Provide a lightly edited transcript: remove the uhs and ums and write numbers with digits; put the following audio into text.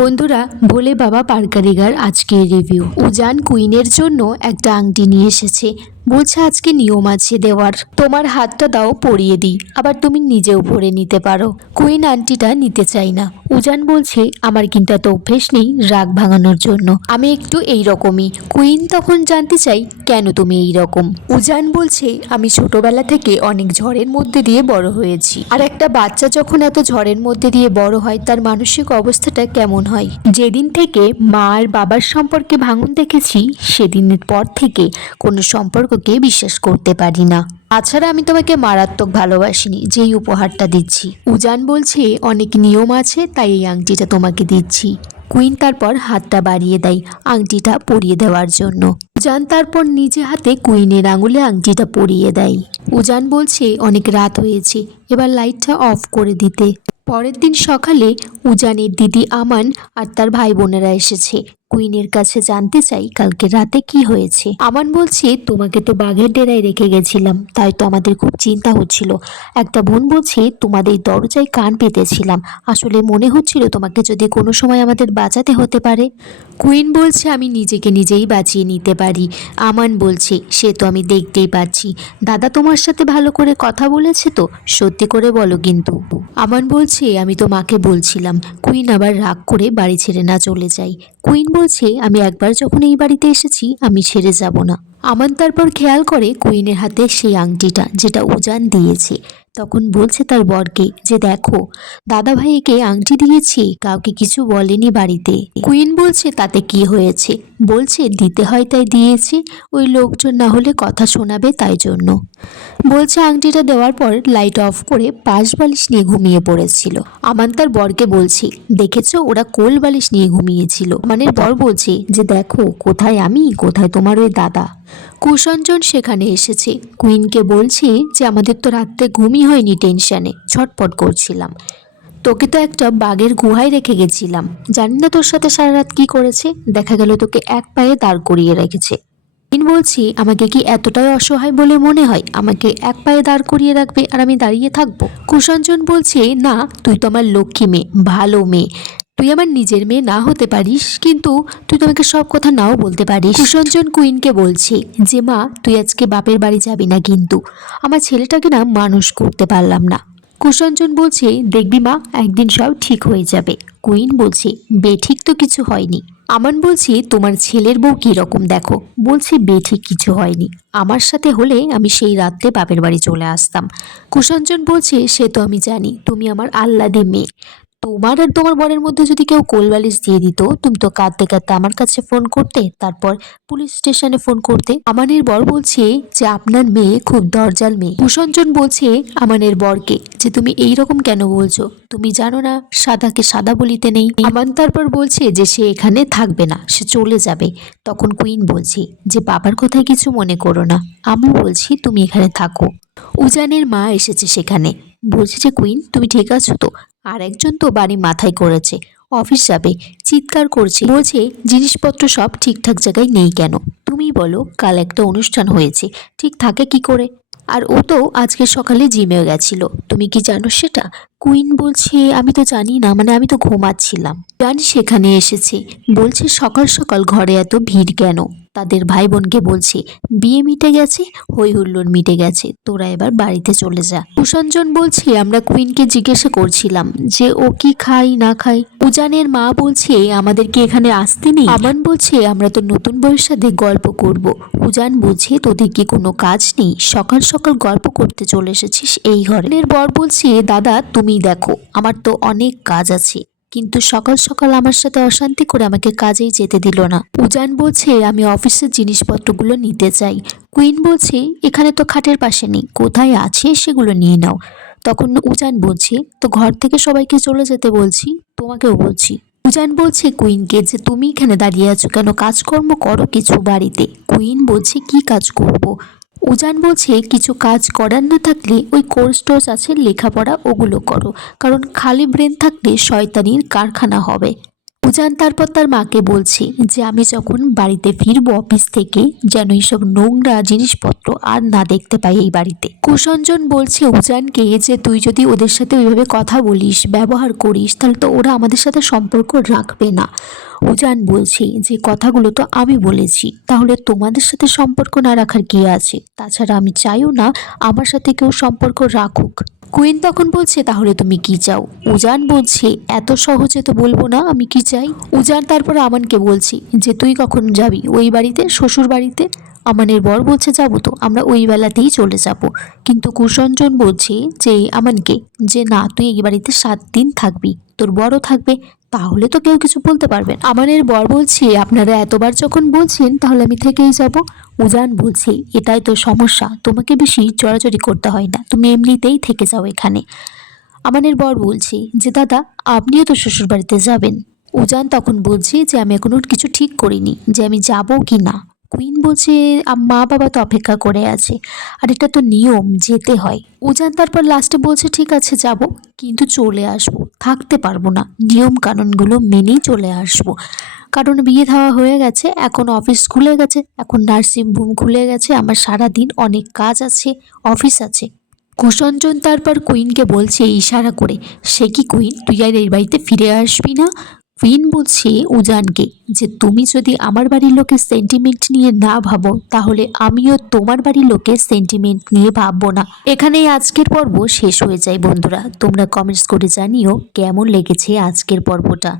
বন্ধুরা, ভোলে বাবা পারকারিগার আজকের রিভিউ। উজান কুইনের জন্য একটা আংটি নিয়ে এসেছে। বলছে আজকে নিয়ম আছে দেওয়ার, তোমার হাতটা দাও পরিয়ে দিই, আবার তুমি নিজেও পরে নিতে পারো। কুইন আংটিটা নিতে চাই না। উজান বলছে আমার কিন্তু এত অভ্যেস নেই রাগ ভাঙানোর জন্য, আমি একটু এই রকমই। কুইন তখন জানতে চাই কেন তুমি এই রকম। উজান বলছে আমি ছোটবেলা থেকে অনেক ঝড়ের মধ্যে দিয়ে বড় হয়েছি, আর একটা বাচ্চা যখন এত ঝড়ের মধ্যে দিয়ে বড় হয় তার মানসিক অবস্থাটা কেমন হয়। যেদিন থেকে মা আর বাবার সম্পর্কে ভাঙন দেখেছি সেদিনের পর থেকে কোনো সম্পর্ককে বিশ্বাস করতে পারি না। তাছাড়া আমি তোমাকে মারাত্মক ভালোবাসিনি যেই উপহারটা দিচ্ছি। উজান বলছে অনেক নিয়ম আছে তাই এই আংটিটা তোমাকে দিচ্ছি। কুইন তারপর হাতটা বাড়িয়ে দেয় আংটিটা পরিয়ে দেওয়ার জন্য। উজান তারপর নিজে হাতে কুইনের আঙুলে আংটিটা পরিয়ে দেয়। উজান বলছে অনেক রাত হয়েছে, এবার লাইটটা অফ করে দিতে। পরের দিন সকালে উজানের দিদি আমান আর তার ভাই বোনেরা এসেছে। কুইনের কাছে জানতে চাই কালকে রাতে কি হয়েছে। আমান বলছে তোমাকে তো বাঘের ডেরায় রেখে গেছিলাম, তাই তো আমাদের খুব চিন্তা হচ্ছিল। একটা বোন বলছে তোমাদের দরজায় কান পেতেছিলাম, আসলে মনে হচ্ছিল তোমাকে যদি কোনো সময় আমাদের বাঁচাতে হতে পারে। কুইন বলছে আমি নিজেকে নিজেই বাঁচিয়ে নিতে পারি। আমান বলছে সে তো আমি দেখতেই পাচ্ছি। দাদা তোমার সাথে ভালো করে কথা বলেছে তো, সত্যি করে বলো কিন্তু। আমান বলছে আমি তো মাকে বলছিলাম। কুইন আবার রাগ করে বাড়ি ছেড়ে না চলে যায়। কুইন বলছে আমি একবার যখন এই বাড়িতে এসেছি আমি ছেড়ে যাব না। আমান তারপর খেয়াল করে কুইনের হাতে সেই আংটিটা যেটা উজান দিয়েছে। তখন বলছে তার বরকে যে দেখো দাদা ভাইকে আংটি দিয়েছি, কাউকে কিছু বলেনি বাড়িতে। কুইন বলছে তাতে কি হয়েছে, বলছে দিতে হয় তাই দিয়েছি, ওই লোকজন না হলে কথা শোনাবে তাই জন্য। বলছে আংটিটা দেওয়ার পর লাইট অফ করে পাশ বালিশ নিয়ে ঘুমিয়ে পড়েছিল। আমান তার বরকে বলছে দেখেছো ওরা কোল বালিশ নিয়ে ঘুমিয়েছিল। আমানের বর বলছে যে দেখো কোথায় আমি, কোথায় তোমার ওই দাদা। কুষঞ্জন সেখানে এসেছে। কুইনকে বলছে যে আমাদের তো রাত্রে ঘুমই হয়নি, টেনশনে ছটপট করছিলাম। তোকে তো একটা বাঘের গুহায় রেখে গেছিলাম, জানি না তোর সাথে সারা রাত কি করেছে, দেখা গেল তোকে এক পায়ে দাঁড় করিয়ে রেখেছে। কুইন বলছি আমাকে কি এতটাই অসহায় বলে মনে হয় আমাকে এক পায়ে দাঁড় করিয়ে রাখবে আর আমি দাঁড়িয়ে থাকবো? কুষঞ্জন বলছে না, তুই তো আমার লক্ষ্মী মেয়ে, ভালো মেয়ে, তুই আমার নিজের মেয়ে না হতে পারিস, কিন্তু তুই তো আমাকে সব কথা নাও বলতে পারিস। কুষঞ্জন কুইনকে বলছে যে মা তুই আজকে বাপের বাড়ি যাবি না, কিন্তু আমার ছেলেটাকে না মানুষ করতে পারলাম না। কুষঞ্জন বলছে দেখবি মা একদিন সব ঠিক হয়ে যাবে। কুইন বলছে বেঠিক তো কিছু হয়নি। আমান বলছে তোমার ছেলের বউ কিরকম দেখো, বলছে বেঠিক কিছু হয়নি, আমার সাথে হলে আমি সেই রাত্রে বাপের বাড়ি চলে আসতাম। কুষঞ্জন বলছে সে তো আমি জানি, তুমি আমার আহ্লাদে মেয়ে, তোমার আর তোমার বরের মধ্যে যদি কেউ কোলবালিশ দিয়ে দিত তুমি তো কাঁদতে কাঁদতে আমার কাছে ফোন করতে, তারপর পুলিশ স্টেশনে ফোন করতে। আমানের বর বলছে যে আপনার মেয়ে খুব দরজাল মেয়ে। কুষঞ্জন বলছে আমানের বরকে যে তুমি এই রকম কেন বলছো, তুমি জানো না সাদাকে সাদা বলিতে নেই। আমান তারপর বলছে যে সে এখানে থাকবে না, সে চলে যাবে। তখন কুইন বলছে যে বাবার কথায় কিছু মনে করো না, আমি বলছি তুমি এখানে থাকো। উজানের মা এসেছে সেখানে, বলছে যে কুইন তুমি ঠিক আছো তো? আর একজন তো বাড়ি মাথায় করেছে, অফিস যাবে, চিৎকার করছে, বলছে জিনিসপত্র সব ঠিকঠাক জায়গায় নেই কেন? তুমি বলো কাল একটা অনুষ্ঠান হয়েছে, ঠিক থাকে কি করে? আর ও তো আজকে সকালে জিমে গেছিল, তুমি কি জানো সেটা? কুইন বলছে আমি তো জানি না, মানে আমি তো ঘুমাচ্ছিলাম। জানি সেখানে এসেছে, বলছে সকাল সকাল ঘরে এত ভিড় কেন? তাদের ভাই বোনকে বলছে বিয়ে মিটে গেছে, হই হুল্লোড় মিটে গেছে, তোরা এবার বাড়িতে চলে যা। কুষঞ্জন বলছে আমরা কুইনকে জিজ্ঞাসা করছিলাম যে ও কি খায় না খায়। উজানের মা বলছে আমাদেরকে এখানে আসতে নেই। আমান বলছে আমরা তো নতুন বউয়ের সাথে গল্প করব। উজান বলছে তোদের কি কোনো কাজ নেই, সকাল সকাল গল্প করতে চলে এসেছিস এই ঘরে। বর বলছে দাদা তুমি দেখো আমার তো অনেক কাজ আছে, কিন্তু সকাল সকাল আমার সাথে অশান্তি করে আমাকে কাজেই যেতে দিল না। উজান বলছে আমি অফিসের জিনিসপত্রগুলো নিতে চাই। কুইন বলছে এখানে তো খাটের পাশে নেই, কোথায় আছে সেগুলো নিয়ে নাও। তখন উজান বলছে তো ঘর থেকে সবাইকে চলে যেতে বলছি, তোমাকেও বলছি। উজান বলছে কুইনকে যে তুমি এখানে দাঁড়িয়ে আছো কেন, কাজকর্ম করো কিছু বাড়িতে। কুইন বলছে কি কাজ করব? উজান বলছে কিছু কাজ করার না থাকলে ওই কোর্স টোর্স আছে লেখাপড়া ওগুলো করো, কারণ খালি ব্রেন থাকলে শয়তানির কারখানা হবে। উজান তারপর তার মাকে বলছে যে আমি যখন বাড়িতে ফিরবো অফিস থেকে যেন এইসব নোংরা জিনিসপত্র আর না দেখতে পাই এই বাড়িতে। কুষঞ্জন বলছে উজানকে যে তুই যদি ওদের সাথে ওইভাবে কথা বলিস, ব্যবহার করিস, তাহলে তো ওরা আমাদের সাথে সম্পর্ক রাখবে না। উজান বলছে যে কথাগুলো তো আমি বলেছি, তাহলে তোমাদের সাথে সম্পর্ক না রাখার কি আছে? তাছাড়া আমি চাইও না আমার সাথে কেউ সম্পর্ক রাখুক। কুইন তখন বলছে তাহলে তুমি কি চাও? উজান বলছে এত সহজে তো বলবো না আমি কি চাই। উজান তারপর আমানকে বলছি যে তুই কখন যাবি ওই বাড়িতে, শ্বশুর বাড়িতে? আমানের বর বলছে যাবো তো, আমরা ওই বেলাতেই চলে যাব। কিন্তু কুষঞ্জন বলছে যে আমানকে যে না, তুই এই বাড়িতে 7 দিন থাকবি, তোর বড়ও থাকবে, তাহলে তো কেউ কিছু বলতে পারবে না। আমানের বর বলছে আপনারা এতবার যখন বলছেন তাহলে আমি থেকেই যাব। উজান বলছে এটাই তো সমস্যা, তোমাকে বেশি জড়াজড়ি করতে হয় না, তুমি এমনিতেই থেকে যাও এখানে। আমানের বর বলছে যে দাদা আপনিও তো শ্বশুর বাড়িতে যাবেন। উজান তখন বলছে যে আমি এখনো কিছু ঠিক করিনি যে আমি যাব কি না। কুইন বলছে মা বাবা তো অপেক্ষা করে আছে, আর এটা তো নিয়ম, যেতে হয়। উজান তারপর লাস্টে বলছে ঠিক আছে যাব, কিন্তু চলে আসবো, থাকতে পারবো না, নিয়ম কানুনগুলো মেনেই চলে আসবো। কারণ বিয়ে দেওয়া হয়ে গেছে, এখন অফিস খুলে গেছে, এখন নার্সিং হোম খুলে গেছে, আমার সারা দিন অনেক কাজ আছে, অফিস আছে। কুষঞ্জন তারপর কুইনকে বলছে ইশারা করে, সে কি কুইন, তুই আর এই বাড়িতে ফিরে আসবি না? কুইন বলছে উজানকে যে তুমি যদি আমার বাড়ির লোকের সেন্টিমেন্ট নিয়ে না ভাবো, তাহলে আমিও তোমার বাড়ির লোকের সেন্টিমেন্ট নিয়ে ভাববো না। এখানেই আজকের পর্ব শেষ হয়ে যায় বন্ধুরা। তোমরা কমেন্টস করে জানিও কেমন লেগেছে আজকের পর্বটা।